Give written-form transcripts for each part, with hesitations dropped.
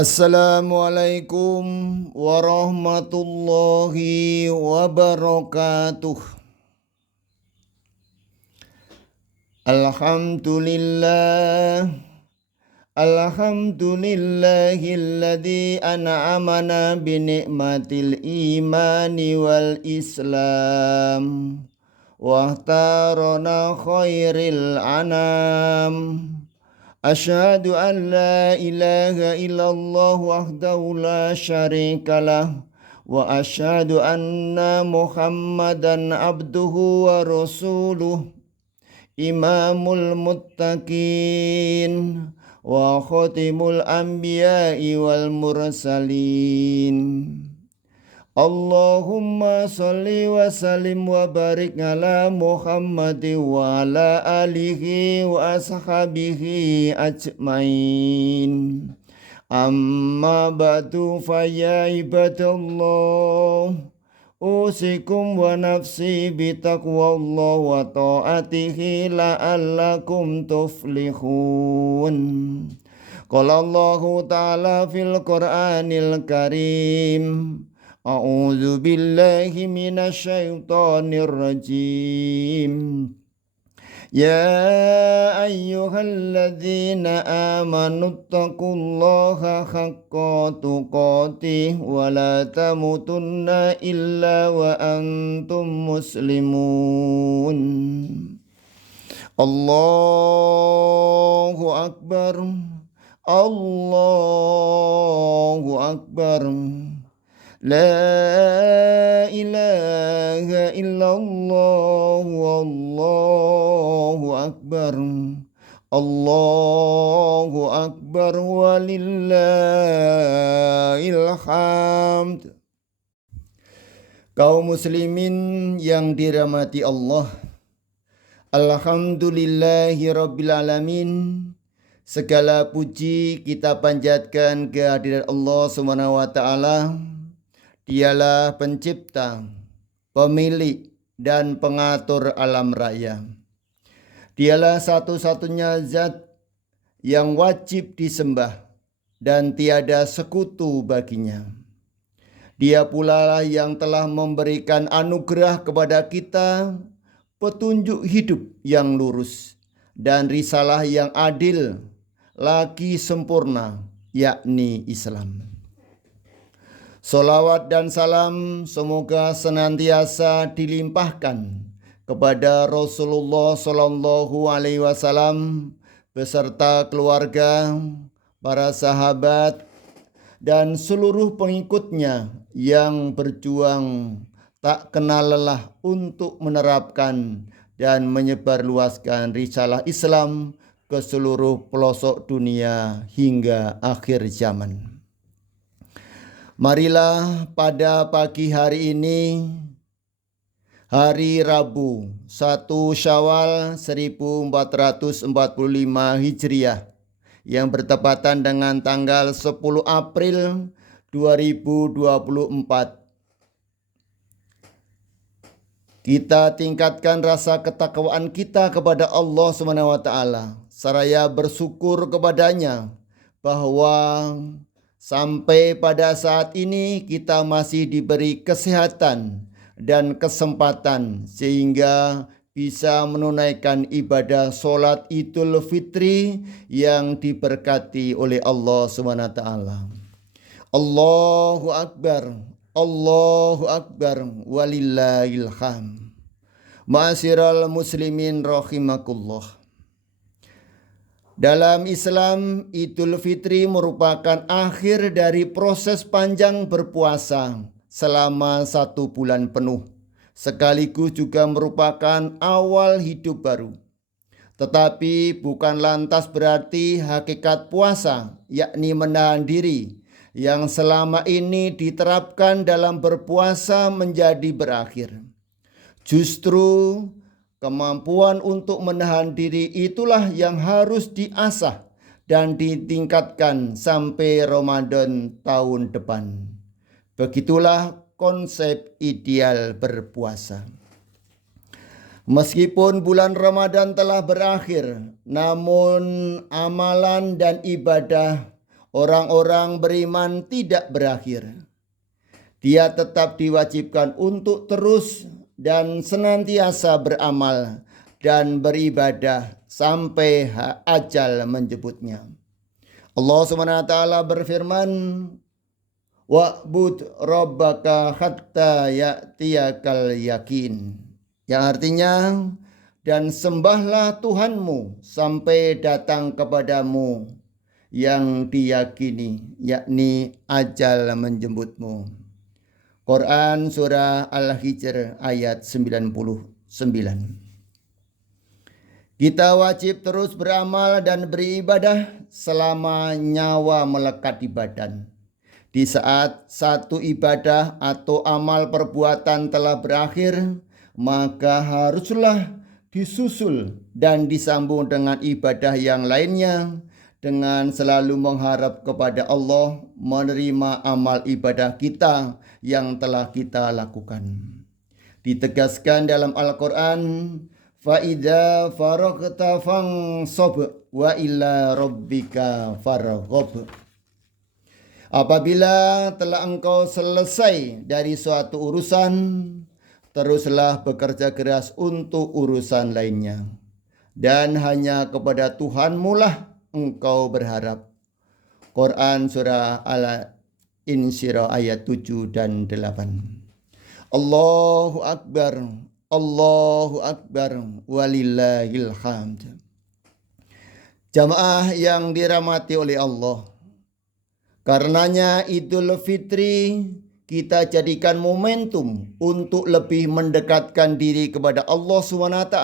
Assalamualaikum warahmatullahi wabarakatuh. Alhamdulillah, alhamdulillahilladzi an'amana binikmatil imani wal islam wahtarana khairil anam. Asyhadu an la ilaha illallah wahdahu la syarikalah wa asyhadu anna Muhammadan abduhu wa rasuluh imamul muttaqin wa khatimul anbiya'i wal mursalin. Allahumma salli wa sallim wa barik ala Muhammad wa ala alihi wa ashabihi ajmain. Amma ba'du fa ya ibadallah, usikum wa nafsi bitaqwallah wa ta'atihi la'allakum tuflihun. Qala Allahu ta'ala fil Qur'anil Karim, A'udzu billahi minasyaitonir rajim. Ya ayyuhalladzina amanu taqullaha haqqa tuqatih wa la tamutunna illa wa antum muslimun. Allahu akbar. Allahu akbar. La ilaha illallah wallahu akbar. Allahu akbar walillahil hamd. Kaum muslimin yang dirahmati Allah, alhamdulillahi rabbil alamin. Segala puji kita panjatkan kehadirat Allah Subhanahu wa taala. Dialah pencipta, pemilik, dan pengatur alam raya. Dialah satu-satunya zat yang wajib disembah dan tiada sekutu baginya. Dia pula lah yang telah memberikan anugerah kepada kita, petunjuk hidup yang lurus, dan risalah yang adil, lagi sempurna, yakni Islam. Salawat dan salam semoga senantiasa dilimpahkan kepada Rasulullah Sallallahu Alaihi Wasallam beserta keluarga, para sahabat, dan seluruh pengikutnya yang berjuang tak kenal lelah untuk menerapkan dan menyebarluaskan risalah Islam ke seluruh pelosok dunia hingga akhir zaman. Marilah pada pagi hari ini, hari Rabu 1 Syawal 1445 Hijriah, yang bertepatan dengan tanggal 10 April 2024. Kita tingkatkan rasa ketakwaan kita kepada Allah SWT, seraya bersyukur kepadanya bahwa sampai pada saat ini kita masih diberi kesehatan dan kesempatan sehingga bisa menunaikan ibadah sholat Idul Fitri yang diberkati oleh Allah SWT. Allahu Akbar, Allahu Akbar, walillahil hamd. Ma'asyiral muslimin rahimakumullah. Dalam Islam, Idul Fitri merupakan akhir dari proses panjang berpuasa selama 1 bulan penuh, sekaligus juga merupakan awal hidup baru. Tetapi bukan lantas berarti hakikat puasa, yakni menahan diri, yang selama ini diterapkan dalam berpuasa menjadi berakhir. Justru kemampuan untuk menahan diri itulah yang harus diasah dan ditingkatkan sampai Ramadan tahun depan. Begitulah konsep ideal berpuasa. Meskipun bulan Ramadan telah berakhir, namun amalan dan ibadah orang-orang beriman tidak berakhir. Dia tetap diwajibkan untuk terus dan senantiasa beramal dan beribadah sampai ajal menjemputnya. Allah SWT berfirman, wa'bud rabbaka hatta ya'tiyakal yakin. Yang artinya, dan sembahlah Tuhanmu sampai datang kepadamu yang diyakini, yakni ajal menjemputmu. Quran Surah Al-Hijr ayat 99. Kita wajib terus beramal dan beribadah selama nyawa melekat di badan. Di saat satu ibadah atau amal perbuatan telah berakhir, maka haruslah disusul dan disambung dengan ibadah yang lainnya, dengan selalu mengharap kepada Allah menerima amal ibadah kita yang telah kita lakukan. Ditegaskan dalam Al-Quran, فَإِذَا فَرَغْتَ فَانْصَبْ وَإِلَى رَبِّكَ فَارْغَب. Apabila telah engkau selesai dari suatu urusan, teruslah bekerja keras untuk urusan lainnya. Dan hanya kepada Tuhanmu lah engkau berharap. Quran Surah Al-Insyirah ayat 7 dan 8. Allahu Akbar, Allahu Akbar, walillahil hamd. Jamaah yang dirahmati oleh Allah, karenanya Idul Fitri kita jadikan momentum untuk lebih mendekatkan diri kepada Allah SWT,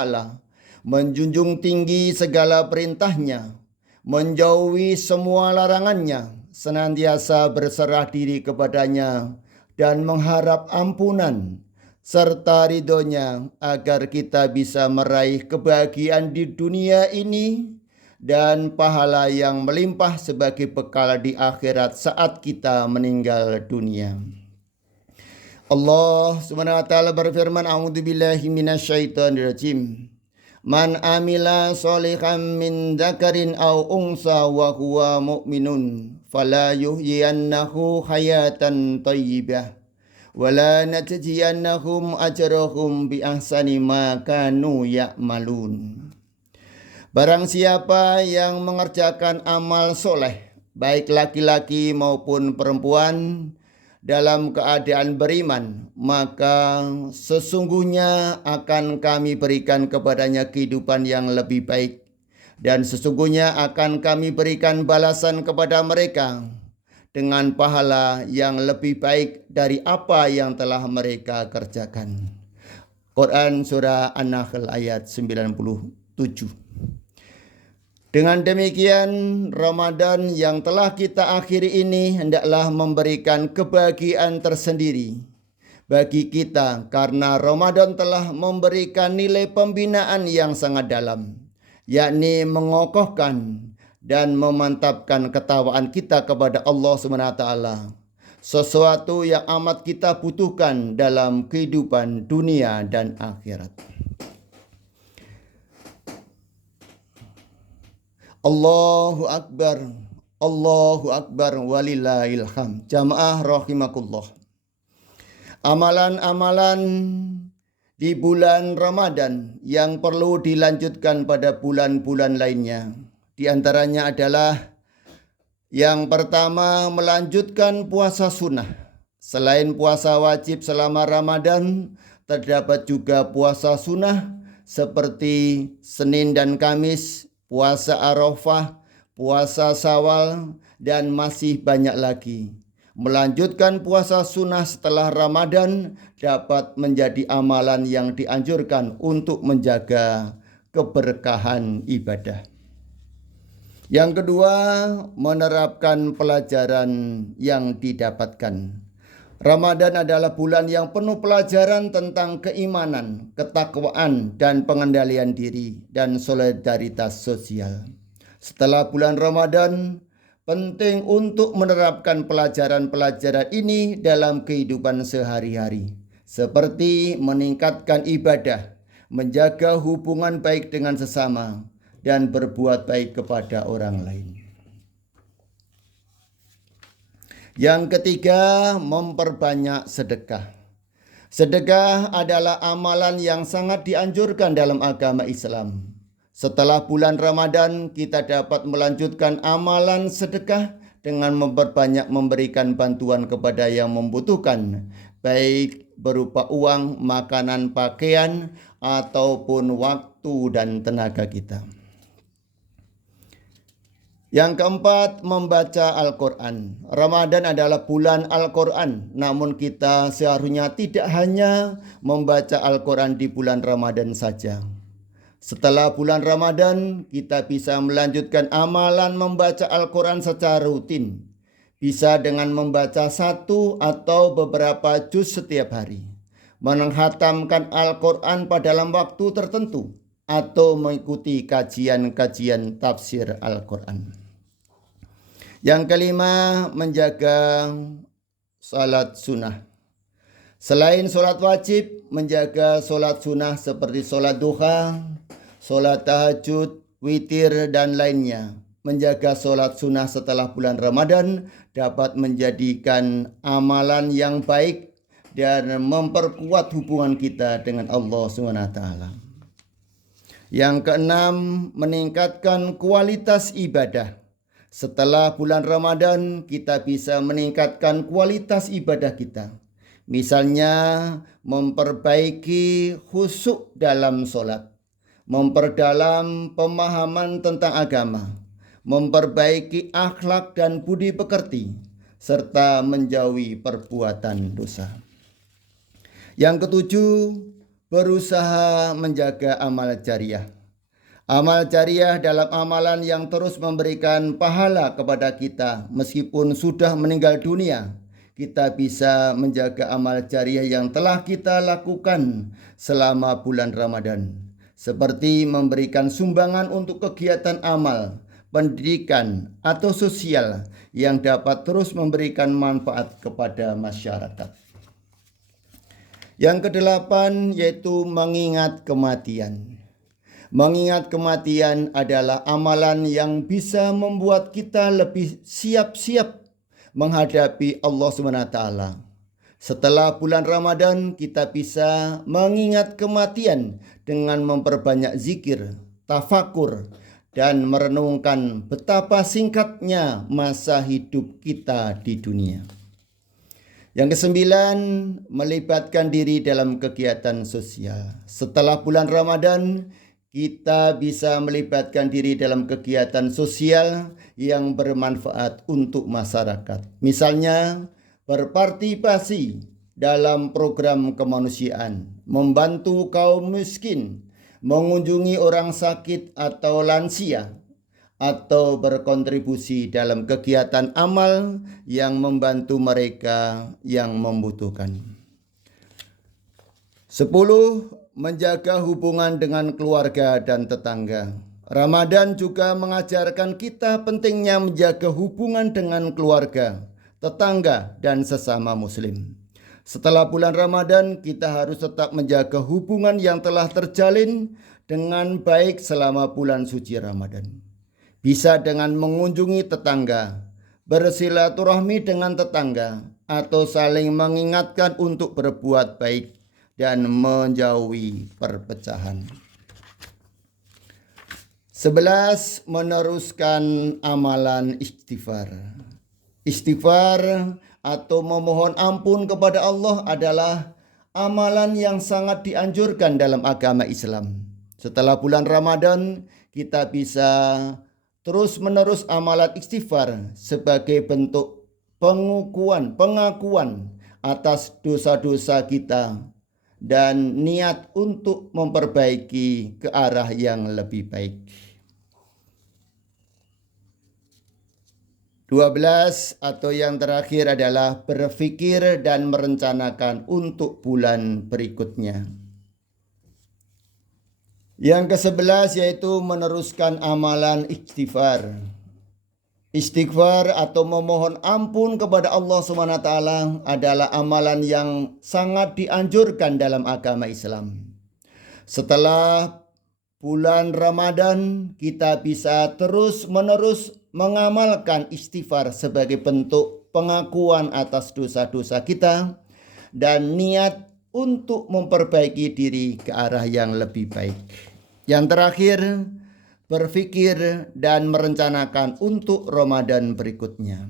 menjunjung tinggi segala perintahnya, menjauhi semua larangannya, senantiasa berserah diri kepadanya, dan mengharap ampunan serta ridhonya agar kita bisa meraih kebahagiaan di dunia ini dan pahala yang melimpah sebagai bekal di akhirat saat kita meninggal dunia. Allah SWT berfirman, a'udzubillahi minasyaitonirrajim. Man amila sholihan min dzakarin aw unsa wa huwa mu'minun fala yuhyiyannahu hayatan thayyibah wala najziyannahum ajrahum bi ahsani ma kanu ya'malun. Barang siapa yang mengerjakan amal soleh, baik laki-laki maupun perempuan, dalam keadaan beriman, maka sesungguhnya akan kami berikan kepadanya kehidupan yang lebih baik, dan sesungguhnya akan kami berikan balasan kepada mereka dengan pahala yang lebih baik dari apa yang telah mereka kerjakan. Quran Surah An-Nahl ayat 97. Dengan demikian, Ramadan yang telah kita akhiri ini hendaklah memberikan kebahagiaan tersendiri bagi kita, karena Ramadan telah memberikan nilai pembinaan yang sangat dalam, yakni mengokohkan dan memantapkan ketakwaan kita kepada Allah SWT, sesuatu yang amat kita butuhkan dalam kehidupan dunia dan akhirat. Allahu Akbar, Allahu Akbar, walillahil hamd. Jamaah rahimakumullah. Amalan-amalan di bulan Ramadan yang perlu dilanjutkan pada bulan-bulan lainnya, di antaranya adalah yang pertama, melanjutkan puasa sunnah. Selain puasa wajib selama Ramadan, terdapat juga puasa sunnah seperti Senin dan Kamis, puasa Arafah, puasa Syawal, dan masih banyak lagi. Melanjutkan puasa sunnah setelah Ramadan dapat menjadi amalan yang dianjurkan untuk menjaga keberkahan ibadah. Yang kedua, menerapkan pelajaran yang didapatkan. Ramadan adalah bulan yang penuh pelajaran tentang keimanan, ketakwaan, dan pengendalian diri, dan solidaritas sosial. Setelah bulan Ramadan, penting untuk menerapkan pelajaran-pelajaran ini dalam kehidupan sehari-hari, seperti meningkatkan ibadah, menjaga hubungan baik dengan sesama, dan berbuat baik kepada orang lain. Yang ketiga, memperbanyak sedekah. Sedekah adalah amalan yang sangat dianjurkan dalam agama Islam. Setelah bulan Ramadan, kita dapat melanjutkan amalan sedekah dengan memperbanyak memberikan bantuan kepada yang membutuhkan, baik berupa uang, makanan, pakaian, ataupun waktu dan tenaga kita. Yang keempat, membaca Al-Quran. Ramadan adalah bulan Al-Quran, namun kita seharusnya tidak hanya membaca Al-Quran di bulan Ramadan saja. Setelah bulan Ramadan, kita bisa melanjutkan amalan membaca Al-Quran secara rutin. Bisa dengan membaca satu atau beberapa juz setiap hari, menghatamkan Al-Quran pada dalam waktu tertentu, atau mengikuti kajian-kajian tafsir Al-Quran. Yang kelima, menjaga salat sunnah. Selain salat wajib, menjaga salat sunnah seperti salat duha, salat tahajud, witir, dan lainnya. Menjaga salat sunnah setelah bulan Ramadan dapat menjadikan amalan yang baik dan memperkuat hubungan kita dengan Allah SWT. Yang keenam, meningkatkan kualitas ibadah. Setelah bulan Ramadan, kita bisa meningkatkan kualitas ibadah kita. Misalnya, memperbaiki khusyuk dalam sholat, memperdalam pemahaman tentang agama, memperbaiki akhlak dan budi pekerti, serta menjauhi perbuatan dosa. Yang ketujuh, berusaha menjaga amal jariah. Amal jariah dalam amalan yang terus memberikan pahala kepada kita meskipun sudah meninggal dunia. Kita bisa menjaga amal jariah yang telah kita lakukan selama bulan Ramadan, seperti memberikan sumbangan untuk kegiatan amal, pendidikan, atau sosial yang dapat terus memberikan manfaat kepada masyarakat. Yang kedelapan, yaitu mengingat kematian. Mengingat kematian adalah amalan yang bisa membuat kita lebih siap-siap menghadapi Allah SWT. Setelah bulan Ramadan, kita bisa mengingat kematian dengan memperbanyak zikir, tafakur, dan merenungkan betapa singkatnya masa hidup kita di dunia. Yang kesembilan, melibatkan diri dalam kegiatan sosial. Setelah bulan Ramadan, kita bisa melibatkan diri dalam kegiatan sosial yang bermanfaat untuk masyarakat. Misalnya, berpartisipasi dalam program kemanusiaan, membantu kaum miskin, mengunjungi orang sakit atau lansia, atau berkontribusi dalam kegiatan amal yang membantu mereka yang membutuhkan. 10. Menjaga hubungan dengan keluarga dan tetangga. Ramadan juga mengajarkan kita pentingnya menjaga hubungan dengan keluarga, tetangga, dan sesama muslim. Setelah bulan Ramadan, kita harus tetap menjaga hubungan yang telah terjalin dengan baik selama bulan suci Ramadan. Bisa dengan mengunjungi tetangga, bersilaturahmi dengan tetangga, atau saling mengingatkan untuk berbuat baik dan menjauhi perpecahan. 11. Meneruskan amalan istighfar. Istighfar atau memohon ampun kepada Allah adalah amalan yang sangat dianjurkan dalam agama Islam. Setelah bulan Ramadan, kita bisa terus-menerus amalan istighfar sebagai bentuk pengakuan atas dosa-dosa kita dan niat untuk memperbaiki ke arah yang lebih baik. 12 atau yang terakhir adalah berpikir dan merencanakan untuk bulan berikutnya. Yang ke-11 yaitu meneruskan amalan istighfar. Istighfar atau memohon ampun kepada Allah SWT adalah amalan yang sangat dianjurkan dalam agama Islam. Setelah bulan Ramadan, kita bisa terus-menerus mengamalkan istighfar sebagai bentuk pengakuan atas dosa-dosa kita, dan niat untuk memperbaiki diri ke arah yang lebih baik. Yang terakhir, berpikir dan merencanakan untuk Ramadan berikutnya.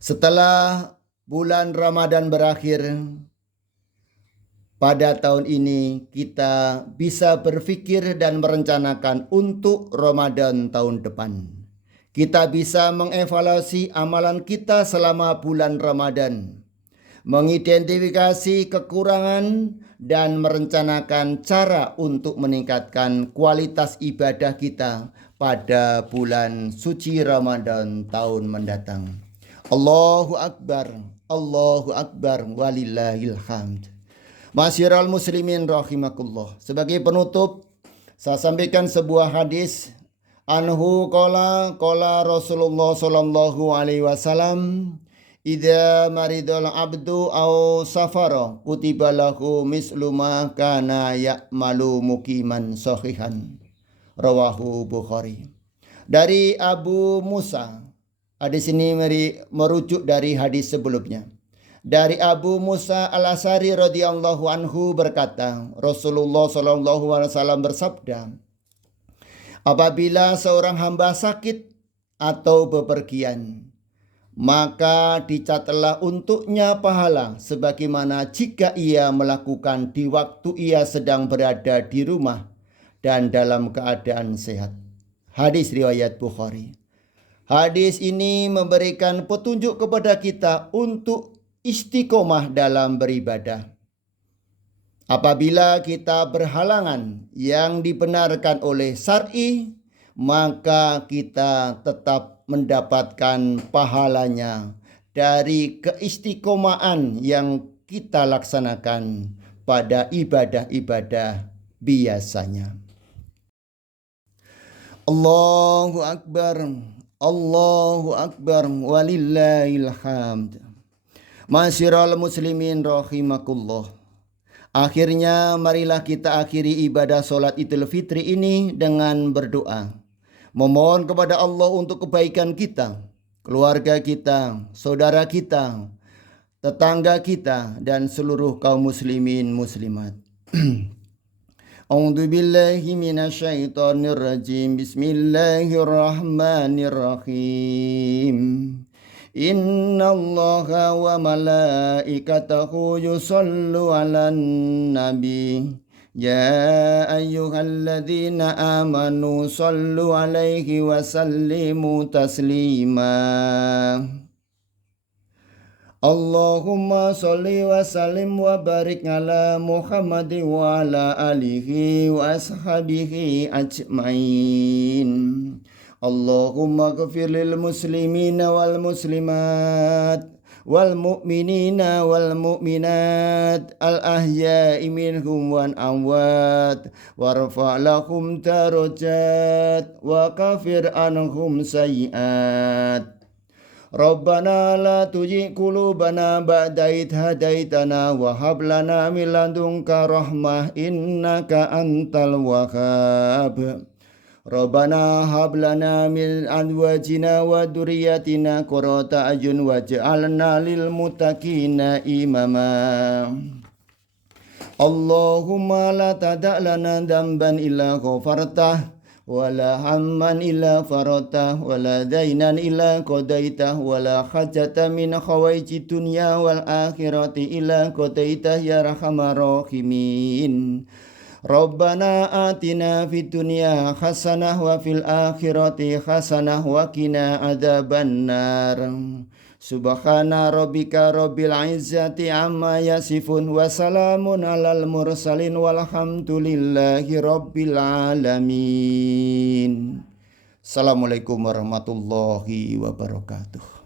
Setelah bulan Ramadan berakhir, pada tahun ini kita bisa berpikir dan merencanakan untuk Ramadan tahun depan. Kita bisa mengevaluasi amalan kita selama bulan Ramadan, mengidentifikasi kekurangan dan merencanakan cara untuk meningkatkan kualitas ibadah kita pada bulan suci Ramadan tahun mendatang. Allahu Akbar, walillahil hamd. Masyiral muslimin rahimakumullah. Sebagai penutup, saya sampaikan sebuah hadis. Anhu qala Rasulullah sallallahu alaihi wasallam, idza maridul abdu aw safara kutiba lahu mislu ma kana ya'malu muqiman sahihan. Rawahu Bukhari. Dari Abu Musa, hadis ini merujuk dari hadis sebelumnya. Dari Abu Musa al-Asy'ari radhiyallahu anhu berkata, Rasulullah sallallahu alaihi wasallam bersabda, apabila seorang hamba sakit atau bepergian, maka dicatatlah untuknya pahala sebagaimana jika ia melakukan di waktu ia sedang berada di rumah dan dalam keadaan sehat. Hadis riwayat Bukhari. Hadis ini memberikan petunjuk kepada kita untuk istiqomah dalam beribadah. Apabila kita berhalangan yang dibenarkan oleh syar'i, maka kita tetap mendapatkan pahalanya dari keistiqomahan yang kita laksanakan pada ibadah-ibadah biasanya. Allahu Akbar, walillahil hamd. Masyiral muslimin rahimakumullah. Akhirnya marilah kita akhiri ibadah solat Idul Fitri ini dengan berdoa. Memohon kepada Allah untuk kebaikan kita, keluarga kita, saudara kita, tetangga kita, dan seluruh kaum muslimin muslimat. A'udzu billahi minasyaitonir rajim. Bismillahirrahmanirrahim. Inna allaha wa malaikatahu yusallu ala nabi. Ya ayyuhalladzina amanu sallu alaihi wa sallimu taslima. Allahumma salli wa sallim wa barik ala Muhammad wa ala alihi wa ashabihi ajmain. Allahumma ghafir lil muslimina wal muslimat wal mu'minina wal mu'minat al ahya'i minhum wan amwat warfa' lahum darajat wa kafir anhum sayyi'at. Rabbana la tuzigh qulubana ba'da idh hadaitana wa hab lana min ladunka rahmah innaka antal wahhab. Rabbana hab lana min azwajina wa dzurriyyatina qurrata a'yun waj'alna lil muttaqina imama. Allahumma la tada' lana dzamban illa ghafartah wa la hamman illa faratah wa la dainan illa qadaitah wa la hajata min khawaiji dunya wal akhirati illa qadaitah ya arhamar rahimin. Rabbana atina fid dunya hasanah wa fil akhirati hasanah wa qina adzabannar. Subhana rabbika rabbil izzati amma yasifun wa salamun alal mursalin walhamdulillahi rabbil alamin. Assalamualaikum warahmatullahi wabarakatuh.